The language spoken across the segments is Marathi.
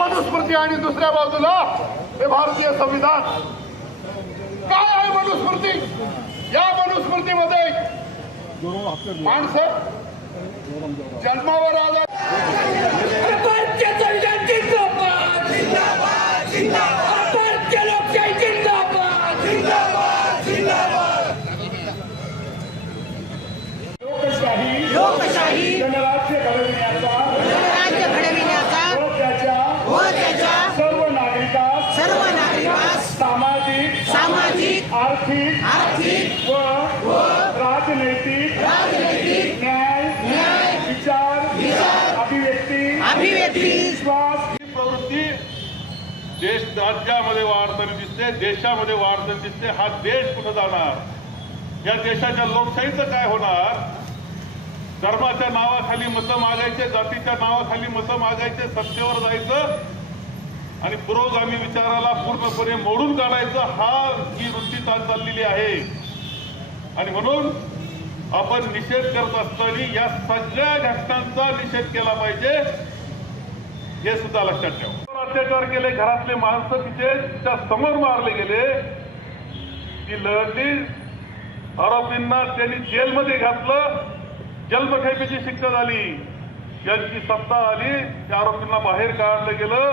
मनुस्मृती आणि दुसऱ्या बाजूला हे भारतीय संविधान। काय आहे मनुस्मृती? या मनुस्मृतीमध्ये माणसं जन्मावर आलं लोकशाही गणराज्य घडविण्याचा व त्याच्या सर्व नागरिकास सामाजिक आर्थिक व राजनैतिक न्याय विचार अभिव्यक्ती विश्वास ही प्रवृत्ती राज्यामध्ये वाढताना दिसते, देशामध्ये वाढताना दिसते। हा देश कुठं जाणार? या देशाच्या लोकशाहीचं काय होणार? धर्माच्या नावाखाली मतं मागायचे, जातीच्या नावाखाली मतं मागायचे, सत्तेवर जायचं आणि पुरोगामी विचाराला पूर्णपणे मोडून काढायचं, ही वृत्ती चाललेली आहे। आणि म्हणून आपण निषेध करत असताना या सगळ्या घटनांचा निषेध केला पाहिजे, हे सुद्धा लक्षात ठेवा। अत्याचार केले, घरातले माणसं तिच्या समोर मारले गेले, ती लढली, आरोपींना त्यांनी जेलमध्ये घातलं, जन्मठेपेची शिक्षा झाली, यांची सत्ता आली, त्या आरोपींना बाहेर काढलं गेलं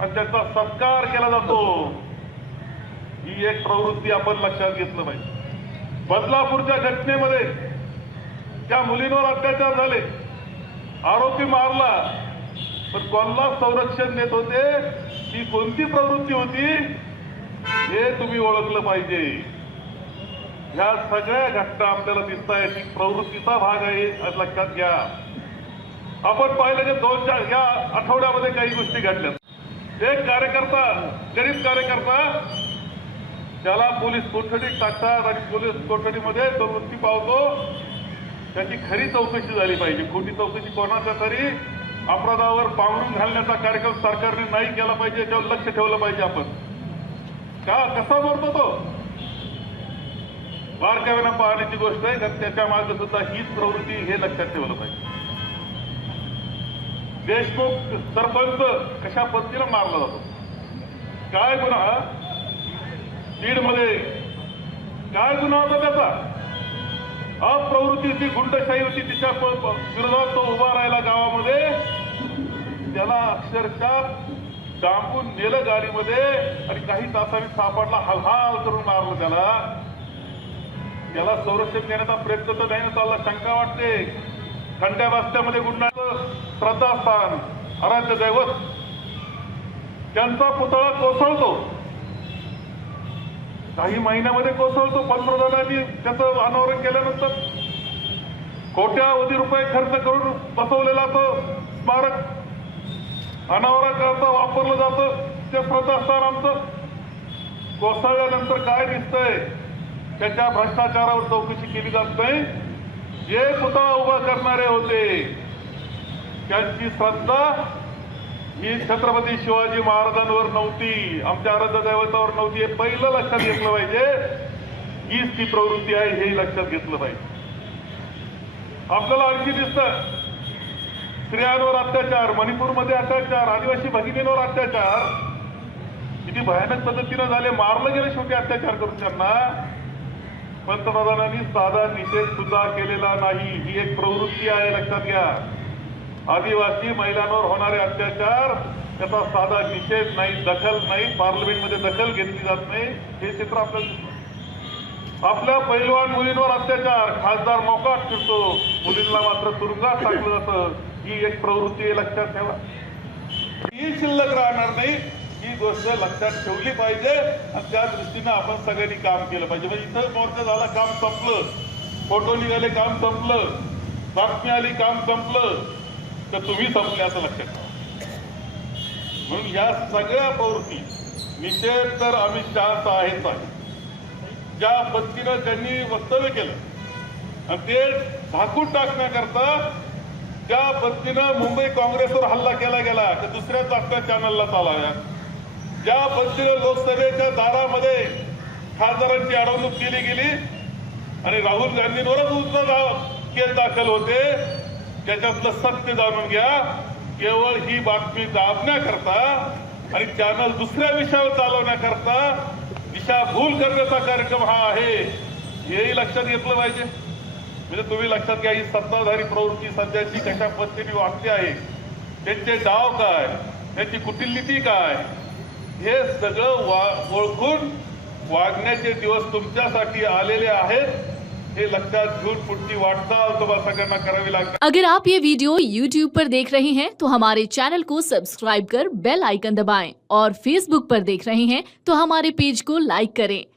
आणि त्यांचा सत्कार केला जातो। ही एक प्रवृत्ती आपण लक्षात घेतलं पाहिजे। बदलापूरच्या घटनेमध्ये त्या मुलींवर अत्याचार झाले, आरोपी मारला, पण कोणाला संरक्षण देत होते, ही कोणती प्रवृत्ती होती हे तुम्ही ओळखलं पाहिजे। ह्या सगळ्या घटना आपल्याला दिसत आहेत, ही प्रवृत्तीचा भाग आहे, लक्षात घ्या। आपण पाहिलं की या आठवड्यामध्ये काही गोष्टी घडल्या। एक कार्यकर्ता, गरीब कार्यकर्ता, त्याला पोलीस कोठडीत टाकतात आणि पोलीस कोठडीमध्ये तो मृत्यू पावतो। त्याची खरी चौकशी झाली पाहिजे, खोटी चौकशी कोणाच्या तरी अपराधावर पांघरून घालण्याचा कार्यक्रम सरकारने नाही केला पाहिजे, याच्यावर लक्ष ठेवलं पाहिजे। आपण कसा मरतो तो बारकाव्यानं पाहण्याची गोष्ट आहे, कारण त्याच्या मागे सुद्धा हीच प्रवृत्ती, हे लक्षात ठेवलं पाहिजे। देशमुख सरपंच कशा पद्धतीनं मारला जातो, काय गुन्हा, बीडमध्ये काय गुन्हा होता त्याचा? अप्रवृत्तीची गुंडशाही होती, तिच्या विरोधात तो उभा राहिला गावामध्ये, त्याला अक्षरशः डांबून नेलं गाडीमध्ये आणि काही तासांनी सापडला, हालहाल करून मारलं त्याला संरक्षण देण्याचा प्रयत्न तर नाही ना चालला, शंका वाटते। खंड्या रस्त्यामध्ये गुंडाचं श्रद्धास्थान, आराध्य दैवत, त्यांचा पुतळा कोसळतो, काही महिन्यामध्ये कोसळतो। पंतप्रधानांनी त्याचं अनावरण केल्यानंतर कोट्यावधी रुपये खर्च करून बसवलेला तो स्मारक अनावरणाकरता वापरलं जातं, ते श्रद्धास्थान आमचं कोसळल्यानंतर काय दिसतंय? त्याच्या भ्रष्टाचारावर चौकशी केली जात नाही। जे पुतळा उभा करणारे होते त्यांची श्रद्धा ही छत्रपती शिवाजी महाराजांवर नव्हती, आमच्या आराध्य दैवतावर नव्हती, हे पहिलं लक्षात घेतलं पाहिजे। हीच ती प्रवृत्ती आहे, हे लक्षात घेतलं पाहिजे। आपल्याला आणखी दिसतं स्त्रियांवर अत्याचार, मणिपूरमध्ये अत्याचार, आदिवासी भगिनींवर अत्याचार, किती भयानक पद्धतीनं झाले, मारलं गेले शेवटी अत्याचार करून त्यांना। पंतप्रधानांनी साधा निषेध सुद्धा केलेला नाही, ही एक प्रवृत्ती आहे, लक्षात घ्या। आदिवासी महिलांवर होणारे अत्याचार त्याचा साधा निषेध नाही, दखल नाही, पार्लमेंटमध्ये दखल घेतली जात नाही, हे चित्र आपल्याला। आपल्या पैलवान मुलींवर अत्याचार, खासदार मोकाट फिरतो, मुलींना मात्र तुरुंगात टाकलं जातं, ही एक प्रवृत्ती आहे, लक्षात ठेवा। ही शिल्लक राहणार नाही, ही गोष्ट लक्षात ठेवली पाहिजे आणि त्या दृष्टीनं आपण सगळ्यांनी काम केलं पाहिजे। म्हणजे इथं मोर्चा झाला, काम संपलं, फोटो निघाले, काम संपलं, बातमी आली, काम संपलं, तर तुम्ही संपले असं लक्षात ठेवा। म्हणून या सगळ्या प्रवृत्ती, निषेध तर अमित शहाचा आहेच आहे। ज्या पद्धतीनं त्यांनी वक्तव्य केलं आणि ते झाकून टाकण्याकरता ज्या पद्धतीनं मुंबई काँग्रेसवर हल्ला केला गेला, तर दुसऱ्याच आपल्या चॅनलला चालाव्या, ज्या पद्धतीनं लोकसभेच्या दारामध्ये खासदारांची अडवणूक केली गेली आणि राहुल गांधींवरच केस दाखल होते, त्याच्यातलं सत्य जाणून घ्या। केवळ ही बातमी दाबण्याकरता आणि चॅनल दुसऱ्या विषयावर चालवण्याकरता दिशाभूल करण्याचा कार्यक्रम हा आहे, हेही लक्षात घेतलं पाहिजे. म्हणजे तुम्ही लक्षात घ्या, ही सत्ताधारी प्रवृत्ती सध्याची कशा पद्धतीने वागते आहे, त्यांचे डाव काय, त्यांची कुटिलनीती काय, हे सगळं ओळखून वागण्याचे दिवस तुमच्यासाठी आलेले आहेत. हे लक्षात घेऊन पुढची वाटचाल तुम्हाला सगळ्यांना करावी लागते. अगर आप ये वीडियो YouTube पर देख रहे हैं तो हमारे चैनल को सब्सक्राइब कर बेल आइकन दबाएं और Facebook पर देख रहे हैं तो हमारे पेज को लाइक करें.